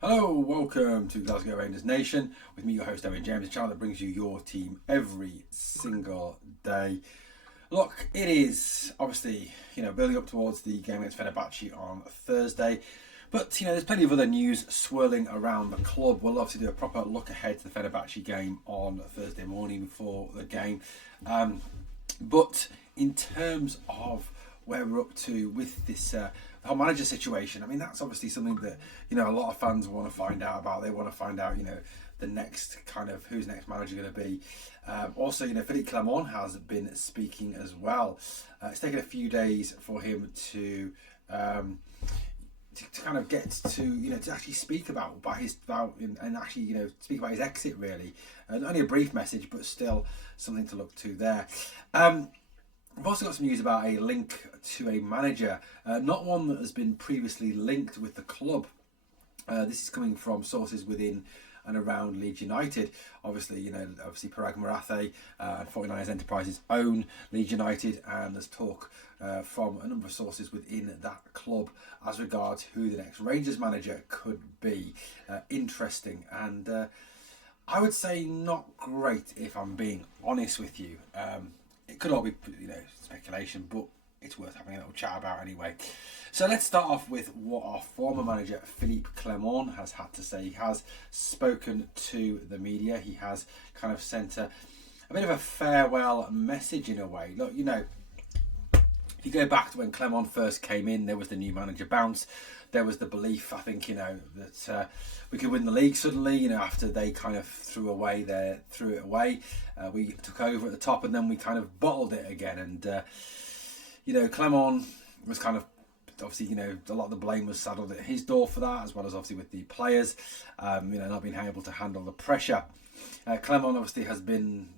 Hello, welcome to Glasgow Rangers Nation with me, your host Owen James, the channel that brings you your team every single day. Look, it is obviously building up towards the game against Fenerbahce on Thursday, but there's plenty of other news swirling around the club. We'll obviously do a proper look ahead to the Fenerbahce game on Thursday morning before the game, but in terms of where we're up to with this whole manager situation. I mean, that's obviously something that a lot of fans want to find out about. They want to find out the next kind of who's next manager going to be. Also, Philippe Clement has been speaking as well. It's taken a few days for him to kind of get to to actually speak about and actually speak about his exit really. Only a brief message, but still something to look to there. We've also got some news about a link to a manager, not one that has been previously linked with the club. This is coming from sources within and around Leeds United. Obviously, Parag Marathe and 49ers Enterprises own Leeds United, and there's talk from a number of sources within that club as regards who the next Rangers manager could be. Interesting, and I would say not great if I'm being honest with you. It could all be, speculation, but it's worth having a little chat about anyway. So let's start off with what our former manager, Philippe Clement, has had to say. He has spoken to the media. He has kind of sent a bit of a farewell message in a way. Look, if you go back to when Clement first came in, there was the new manager bounce. There was the belief, I think, that we could win the league suddenly, after they kind of threw it away. We took over at the top and then we kind of bottled it again. And, Clement was kind of, obviously, a lot of the blame was saddled at his door for that, as well as obviously with the players, not being able to handle the pressure. Clement obviously had been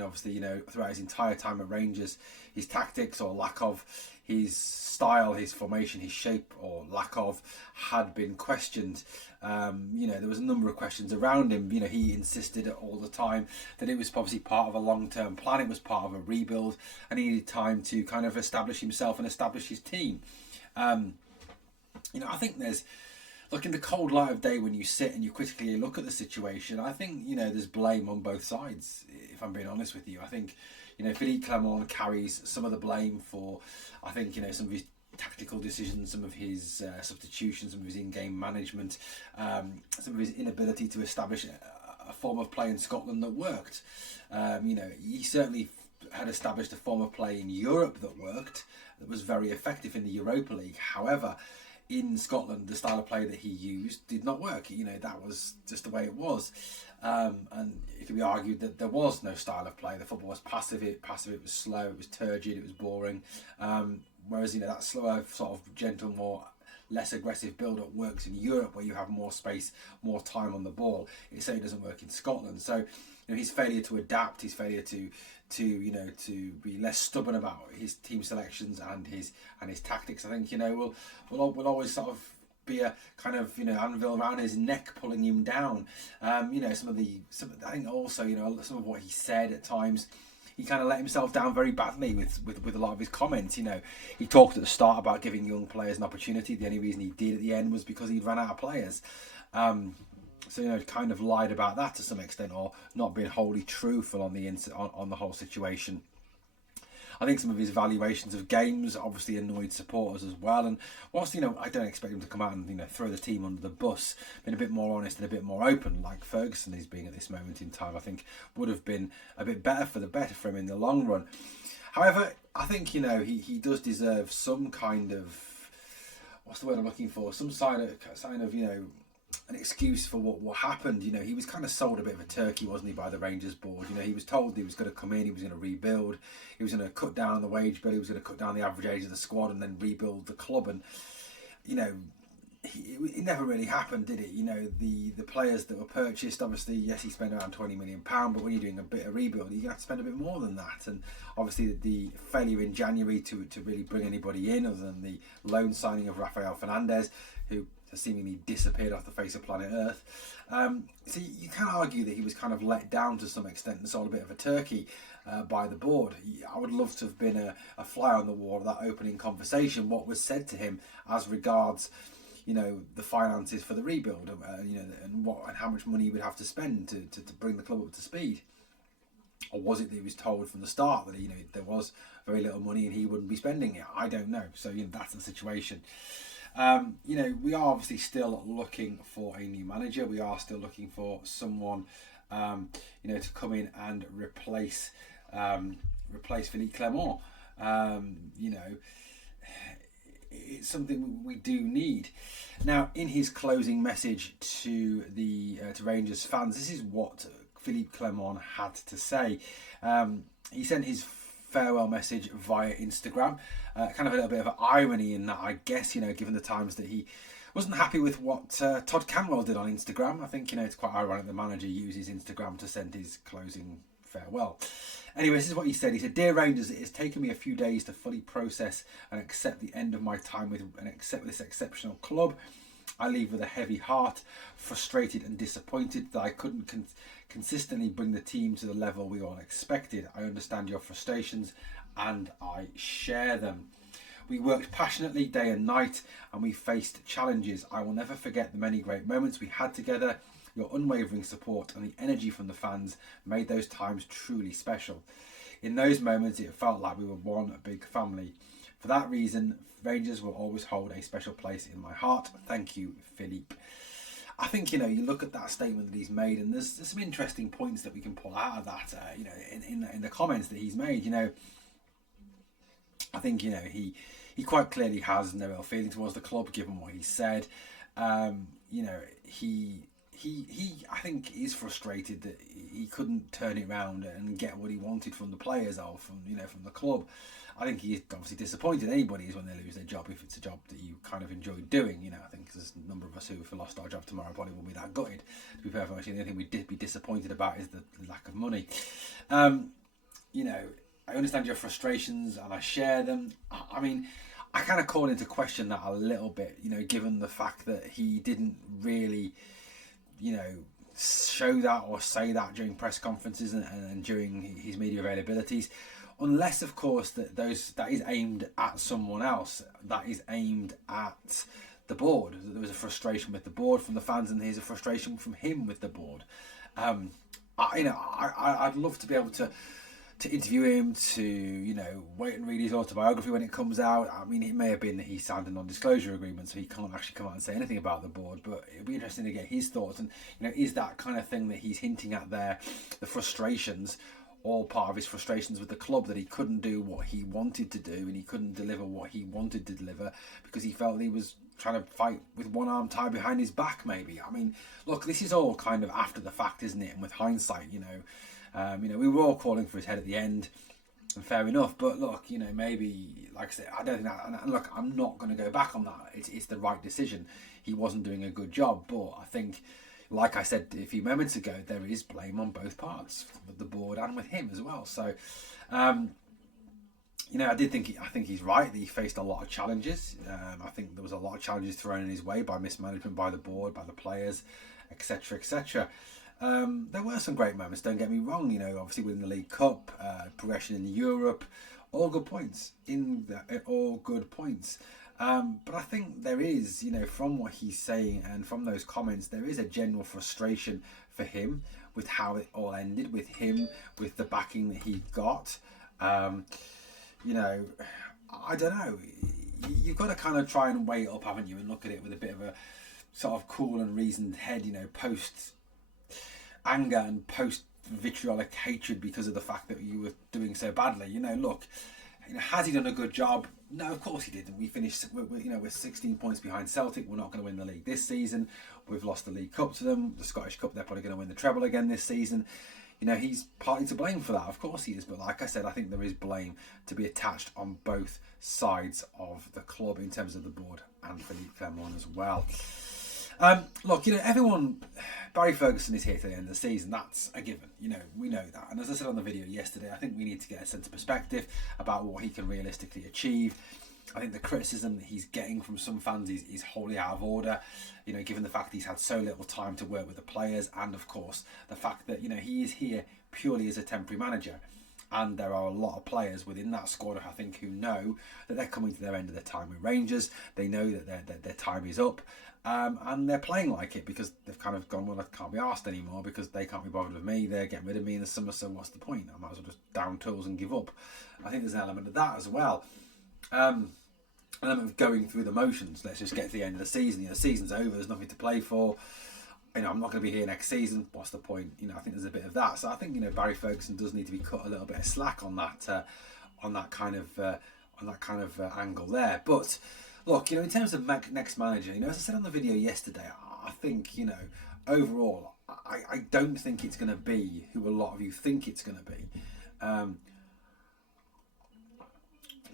obviously, throughout his entire time at Rangers, his tactics or lack of, his style, his formation, his shape or lack of had been questioned. There was a number of questions around him. He insisted all the time that it was obviously part of a long-term plan. It was part of a rebuild, and he needed time to kind of establish himself and establish his team. I think look, in the cold light of day, when you sit and you critically look at the situation, I think, there's blame on both sides, if I'm being honest with you. I think, Philippe Clement carries some of the blame for, I think, some of his tactical decisions, some of his substitutions, some of his in-game management, some of his inability to establish a form of play in Scotland that worked. He certainly had established a form of play in Europe that worked, that was very effective in the Europa League. However, in Scotland, the style of play that he used did not work. That was just the way it was. And it could be argued that there was no style of play. The football was passive, it was slow, it was turgid, it was boring. Whereas, that slower, sort of gentle, more less aggressive build-up works in Europe, where you have more space, more time on the ball. It certainly doesn't work in Scotland. So, his failure to adapt, his failure to be less stubborn about his team selections and his tactics, I think will always sort of be a kind of anvil around his neck, pulling him down. I think also some of what he said at times, he kind of let himself down very badly with a lot of his comments. He talked at the start about giving young players an opportunity. The only reason he did at the end was because he'd run out of players. So kind of lied about that to some extent, or not being wholly truthful on the whole situation. I think some of his valuations of games obviously annoyed supporters as well. And whilst I don't expect him to come out and throw the team under the bus, been a bit more honest and a bit more open, like Ferguson is being at this moment in time, I think would have been a bit better for him in the long run. However, I think he does deserve some kind of, what's the word I'm looking for? Some sign of an excuse for what happened. He was kind of sold a bit of a turkey, wasn't he, by the Rangers board. He was told he was going to come in, he was going to rebuild, he was going to cut down the wage bill, he was going to cut down the average age of the squad and then rebuild the club. And it never really happened, did it? The players that were purchased, obviously, yes, he spent around £20 million, but when you're doing a bit of rebuild, you have to spend a bit more than that. And obviously the failure in January to really bring anybody in, other than the loan signing of Rafael Fernandez, who has seemingly disappeared off the face of planet Earth. So you can argue that he was kind of let down to some extent and sold a bit of a turkey by the board. I would love to have been a fly on the wall of that opening conversation, what was said to him as regards the finances for the rebuild, and how much money he would have to spend to bring the club up to speed. Or was it that he was told from the start that there was very little money and he wouldn't be spending it? I don't know. So that's the situation. We are obviously still looking for a new manager. We are still looking for someone, to come in and replace Philippe Clement. It's something we do need. Now, in his closing message to Rangers fans, this is what Philippe Clement had to say. He sent his farewell message via Instagram. Kind of a little bit of an irony in that, I guess, given the times that he wasn't happy with what Todd Cantwell did on Instagram. I think, it's quite ironic the manager uses Instagram to send his closing farewell. Anyway, this is what he said. He said, "Dear Rangers, it has taken me a few days to fully process and accept the end of my time with this exceptional club. I leave with a heavy heart, frustrated and disappointed that I couldn't consistently bring the team to the level we all expected. I understand your frustrations and I share them. We worked passionately day and night and we faced challenges. I will never forget the many great moments we had together. Your unwavering support and the energy from the fans made those times truly special. In those moments, it felt like we were one big family. For that reason, Rangers will always hold a special place in my heart. Thank you, Philippe." I think, you look at that statement that he's made, and there's some interesting points that we can pull out of that, in the comments that he's made. I think, he quite clearly has no ill feeling towards the club, given what he said. He I think is frustrated that he couldn't turn it around and get what he wanted from the players or from the club. I think he's obviously disappointed. Anybody is when they lose their job, if it's a job that you kind of enjoy doing. I think there's a number of us who, if we lost our job tomorrow, probably won't be that gutted. To be perfectly honest, the only thing we'd be disappointed about is the lack of money. I understand your frustrations and I share them. I mean, I kind of call into question that a little bit, given the fact that he didn't really, show that or say that during press conferences and during his media availabilities. Unless, of course, that is aimed at someone else, that is aimed at the board. There was a frustration with the board from the fans, and there's a frustration from him with the board. I'd love to be able to interview him, to wait and read his autobiography when it comes out. I mean, it may have been that he signed a non-disclosure agreement, so he can't actually come out and say anything about the board. But it'd be interesting to get his thoughts. And is that kind of thing that he's hinting at there, the frustrations, all part of his frustrations with the club, that he couldn't do what he wanted to do and he couldn't deliver what he wanted to deliver because he felt he was trying to fight with one arm tied behind his back, maybe. I mean, look, this is all kind of after the fact, isn't it? And with hindsight, we were all calling for his head at the end, and fair enough. But look, maybe, like I said, I don't think that. And look, I'm not going to go back on that. It's the right decision. He wasn't doing a good job, but I think, like I said a few moments ago, there is blame on both parts, with the board and with him as well. So, I think he's right that he faced a lot of challenges. I think there was a lot of challenges thrown in his way by mismanagement, by the board, by the players, etc., etc. There were some great moments, don't get me wrong, obviously winning the League Cup, progression in Europe, all good points, all good points. But I think there is, from what he's saying and from those comments, there is a general frustration for him with how it all ended, with him, with the backing that he got. I don't know. You've got to kind of try and weigh it up, haven't you, and look at it with a bit of a sort of cool and reasoned head, post anger and post vitriolic hatred because of the fact that you were doing so badly. Look, has he done a good job? No, of course he didn't. We finished, we're 16 points behind Celtic. We're not going to win the league this season. We've lost the League Cup to them. The Scottish Cup, they're probably going to win the treble again this season. He's partly to blame for that. Of course he is. But like I said, I think there is blame to be attached on both sides of the club in terms of the board and Philippe Clement as well. Look, everyone, Barry Ferguson is here to the end of the season. That's a given. We know that. And as I said on the video yesterday, I think we need to get a sense of perspective about what he can realistically achieve. I think the criticism that he's getting from some fans is wholly out of order, given the fact he's had so little time to work with the players, and of course the fact that, he is here purely as a temporary manager. And there are a lot of players within that squad, I think, who know that they're coming to their end of their time with Rangers. They know that their time is up. And they're playing like it because they've kind of gone, well, I can't be asked anymore because they can't be bothered with me. They're getting rid of me in the summer, so what's the point? I might as well just down tools and give up. I think there's an element of that as well. An element of going through the motions. Let's just get to the end of the season. The season's over. There's nothing to play for. I'm not going to be here next season. What's the point? I think there's a bit of that. So I think Barry Ferguson does need to be cut a little bit of slack on that kind of angle there. But look, in terms of next manager, as I said on the video yesterday, I think overall, I don't think it's going to be who a lot of you think it's going to be.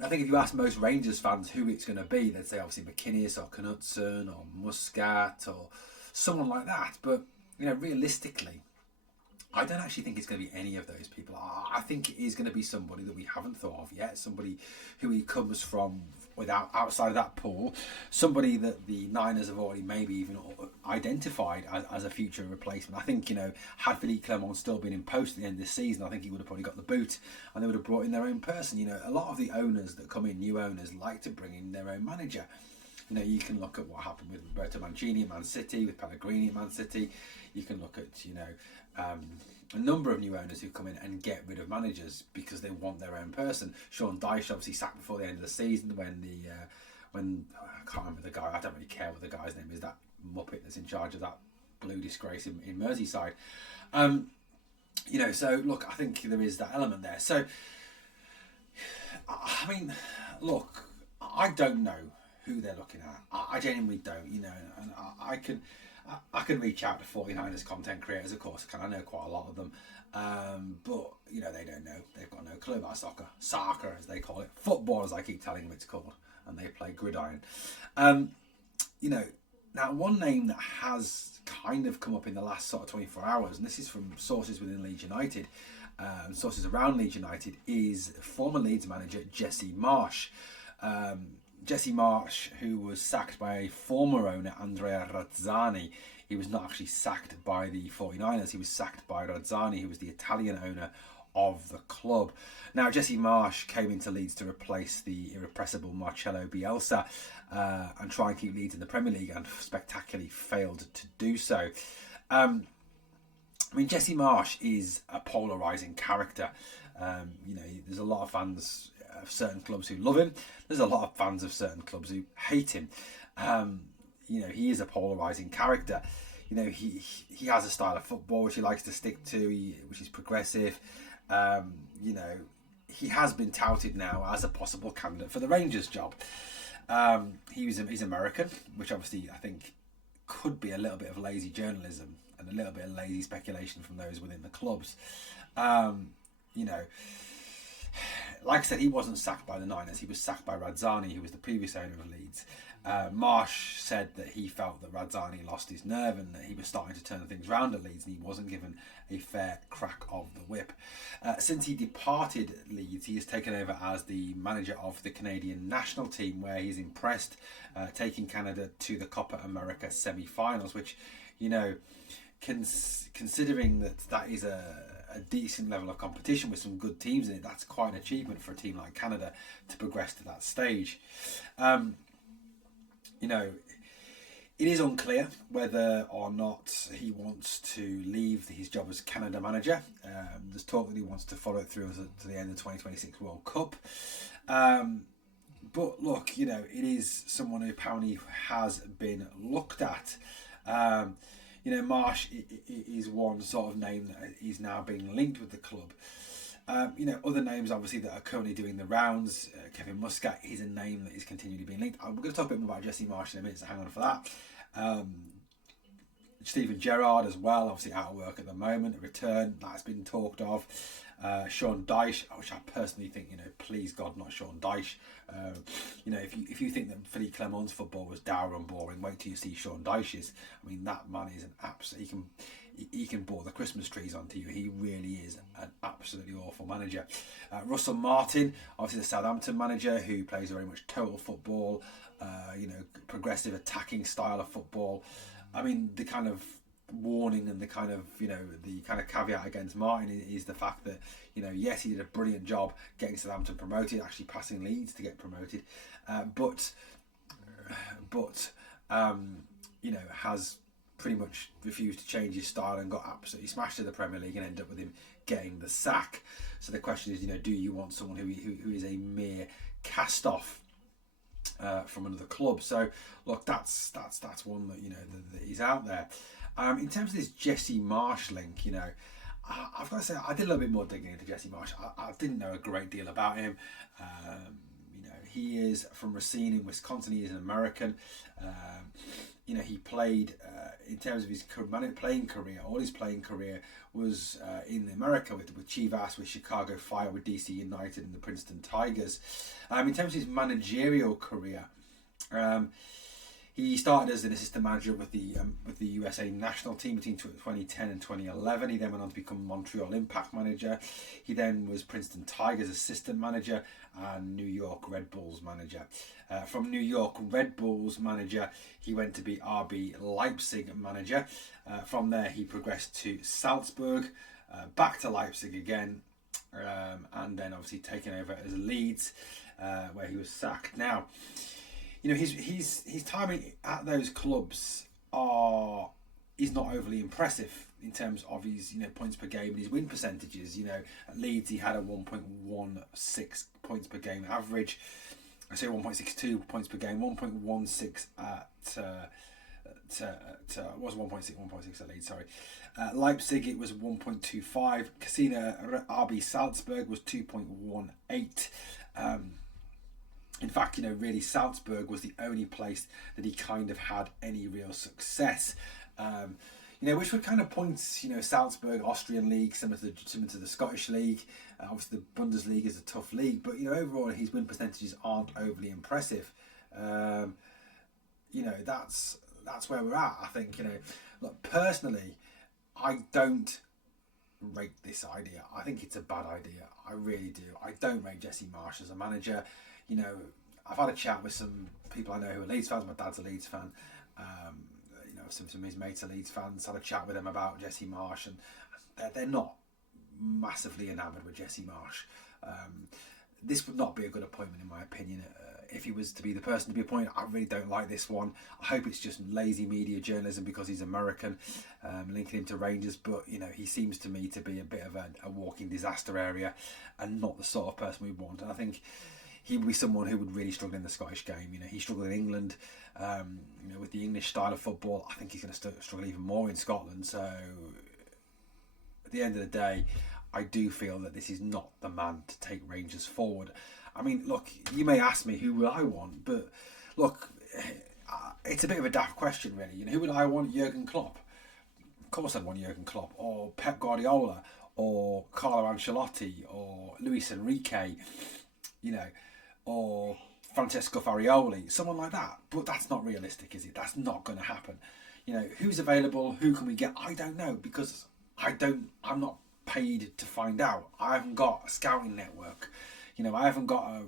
I think if you ask most Rangers fans who it's going to be, they'd say obviously McInnes or Knutson or Muscat or someone like that. But realistically, I don't actually think it's going to be any of those people. I think it is going to be somebody that we haven't thought of yet, somebody who he comes from outside of that pool, somebody that the Niners have already maybe even identified as a future replacement. I think, had Philippe Clement still been in post at the end of this season, I think he would have probably got the boot and they would have brought in their own person. A lot of the owners that come in, new owners, like to bring in their own manager. You can look at what happened with Roberto Mancini at Man City, with Pellegrini at Man City. You can look at, a number of new owners who come in and get rid of managers because they want their own person. Sean Dyche obviously sacked before the end of the season when I can't remember the guy. I don't really care what the guy's name is. That muppet that's in charge of that blue disgrace in Merseyside. So look, I think there is that element there. So, I mean, look, I don't know who they're looking at. I genuinely don't, and I can reach out to 49ers content creators, of course. I know quite a lot of them, but they don't know. They've got no clue about soccer as they call it, football as I keep telling them it's called, and they play gridiron. Now one name that has kind of come up in the last sort of 24 hours, and this is from sources within Leeds United, sources around Leeds United, is former Leeds manager Jesse Marsch. Jesse Marsch, who was sacked by a former owner, Andrea Razzani. He was not actually sacked by the 49ers, he was sacked by Razzani, who was the Italian owner of the club. Now, Jesse Marsch came into Leeds to replace the irrepressible Marcelo Bielsa and try and keep Leeds in the Premier League, and spectacularly failed to do so. Jesse Marsch is a polarising character. There's a lot of fans of certain clubs who love him. There's a lot of fans of certain clubs who hate him. He is a polarising character. He has a style of football which he likes to stick to, which is progressive. He has been touted now as a possible candidate for the Rangers job. He's American, which obviously I think could be a little bit of lazy journalism and a little bit of lazy speculation from those within the clubs. Like I said, he wasn't sacked by the Niners. He was sacked by Razzani, who was the previous owner of Leeds. Marsch said that he felt that Razzani lost his nerve and that he was starting to turn things around at Leeds and he wasn't given a fair crack of the whip. Since he departed Leeds, he has taken over as the manager of the Canadian national team, where he's impressed, taking Canada to the Copa America semi-finals, which, considering that is a decent level of competition with some good teams in it, that's quite an achievement for a team like Canada to progress to that stage. It is unclear whether or not he wants to leave his job as Canada manager. There's talk that he wants to follow it through to the end of the 2026 World Cup. But look, it is someone who apparently has been looked at. Marsch is one sort of name that is now being linked with the club. Other names obviously that are currently doing the rounds. Kevin Muscat is a name that is continually being linked. We're going to talk a bit more about Jesse Marsch in a minute, so hang on for that. Stephen Gerrard as well, obviously out of work at the moment. A return that's been talked of. Sean Dyche, which I personally think, please God, not Sean Dyche. If you think that Philippe Clement's football was dour and boring, wait till you see Sean Dyche's. That man is an absolute. He can bore the Christmas trees onto you. He really is an absolutely awful manager. Russell Martin, obviously the Southampton manager, who plays very much total football, progressive attacking style of football. The kind of warning and the kind of caveat against Martin is the fact that, yes, he did a brilliant job getting Southampton promoted, actually passing Leeds to get promoted, but has pretty much refused to change his style and got absolutely smashed to the Premier League and ended up with him getting the sack. So the question is, do you want someone who is a mere cast off from another club? So look, that's one that that is out there. In terms of this Jesse Marsch link, I've got to say I did a little bit more digging into Jesse Marsch. I didn't know a great deal about him. He is from Racine in Wisconsin. He is an American. He played in terms of his playing career. All his playing career was in America with Chivas, with Chicago Fire, with DC United, and the Princeton Tigers. In terms of his managerial career, he started as an assistant manager with the USA national team between 2010 and 2011. He then went on to become Montreal Impact manager. He then was Princeton Tigers assistant manager and New York Red Bulls manager. From New York Red Bulls manager, he went to be RB Leipzig manager. From there, he progressed to Salzburg, back to Leipzig again, and then obviously taken over as Leeds, where he was sacked. Now, his timing at those clubs is not overly impressive in terms of his points per game and his win percentages. At Leeds he had a 1.16 points per game average. I say 1.62 points per game, 1.16 was 1.6 at Leeds, sorry. Leipzig it was 1.25. Casino RB Salzburg was 2.18. In fact, really Salzburg was the only place that he kind of had any real success. Which would kind of point, Salzburg, Austrian league, similar to the Scottish league. Obviously, the Bundesliga is a tough league, but overall his win percentages aren't overly impressive. That's where we're at. I think look, personally, I don't rate this idea. I think it's a bad idea. I really do. I don't rate Jesse Marsch as a manager. I've had a chat with some people I know who are Leeds fans. My dad's a Leeds fan. Some of his mates are Leeds fans. Had a chat with them about Jesse Marsch, and they're not massively enamoured with Jesse Marsch. This would not be a good appointment in my opinion. If he was to be the person to be appointed, I really don't like this one. I hope it's just lazy media journalism because he's American, linking him to Rangers. But he seems to me to be a bit of a walking disaster area, and not the sort of person we want. And I think he would be someone who would really struggle in the Scottish game. He struggled in England, with the English style of football. I think he's going to struggle even more in Scotland. So at the end of the day, I do feel that this is not the man to take Rangers forward. I mean, look, you may ask me who will I want, but look, it's a bit of a daft question, really. Who would I want? Jurgen Klopp? Of course I'd want Jurgen Klopp, or Pep Guardiola, or Carlo Ancelotti, or Luis Enrique, or Francesco Farioli, someone like that. But that's not realistic, is it? That's not going to happen. Who's available? Who can we get? I don't know, because I'm not paid to find out. I haven't got a scouting network. I haven't got a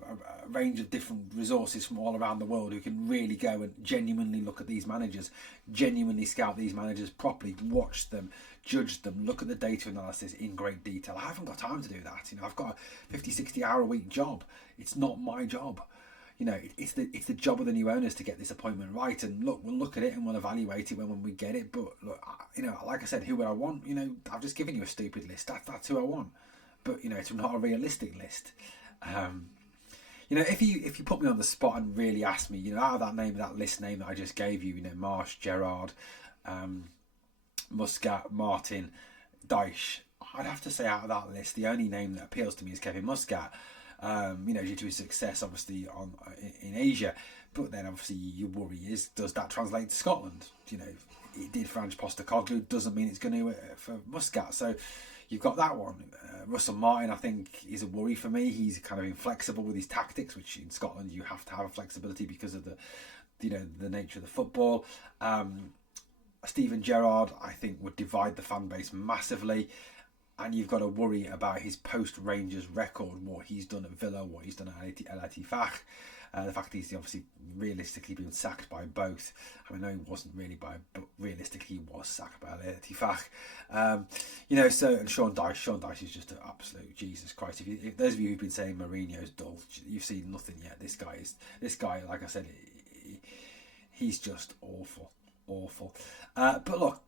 range of different resources from all around the world who can really go and genuinely look at these managers, genuinely scout these managers properly, watch them, judge them, look at the data analysis in great detail. I haven't got time to do that. I've got a 50, 60 hour a week job. It's not my job. It's the job of the new owners to get this appointment right. And look, we'll look at it and we'll evaluate it when we get it. But look, like I said, who would I want? I've just given you a stupid list. That's who I want. But it's not a realistic list. If you put me on the spot and really ask me, out of that list name that I just gave you, Marsch, Gerrard, Muscat, Martin, Dyche, I'd have to say out of that list, the only name that appeals to me is Kevin Muscat. Due to his success, obviously in Asia, but then obviously your worry is, does that translate to Scotland? It did for Ange Postecoglou, doesn't mean it's going to for Muscat. So you've got that one. Russell Martin, I think, is a worry for me. He's kind of inflexible with his tactics, which in Scotland you have to have a flexibility because of the nature of the football. Steven Gerrard, I think, would divide the fan base massively. And you've got to worry about his post-Rangers record, what he's done at Villa, what he's done at El Ettifaq. The fact that he's obviously realistically been sacked by both. I mean, no, he wasn't really but realistically he was sacked by Tifak. So, and Sean Dyche is just an absolute Jesus Christ. If those of you who've been saying Mourinho's dull, you've seen nothing yet. This guy, like I said, he's just awful. But look,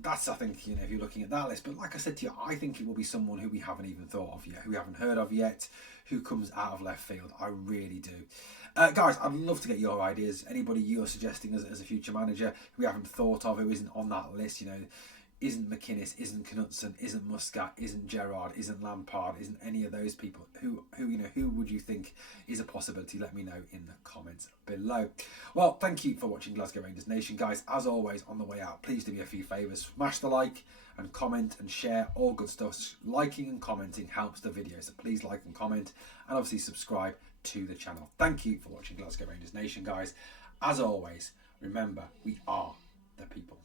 that's, I think, if you're looking at that list. But like I said to you, I think it will be someone who we haven't even thought of yet, who we haven't heard of yet, who comes out of left field. I really do. Guys, I'd love to get your ideas. Anybody you're suggesting as a future manager who we haven't thought of, who isn't on that list, isn't McInnes, isn't Knutson, isn't Muscat, isn't Gerrard, isn't Lampard, isn't any of those people. Who would you think is a possibility? Let me know in the comments below. Well, thank you for watching Glasgow Rangers Nation, guys. As always, on the way out, please do me a few favours. Smash the like and comment and share, all good stuff. Liking and commenting helps the video, so please like and comment, and obviously subscribe to the channel. Thank you for watching Glasgow Rangers Nation, guys. As always, remember, we are the people.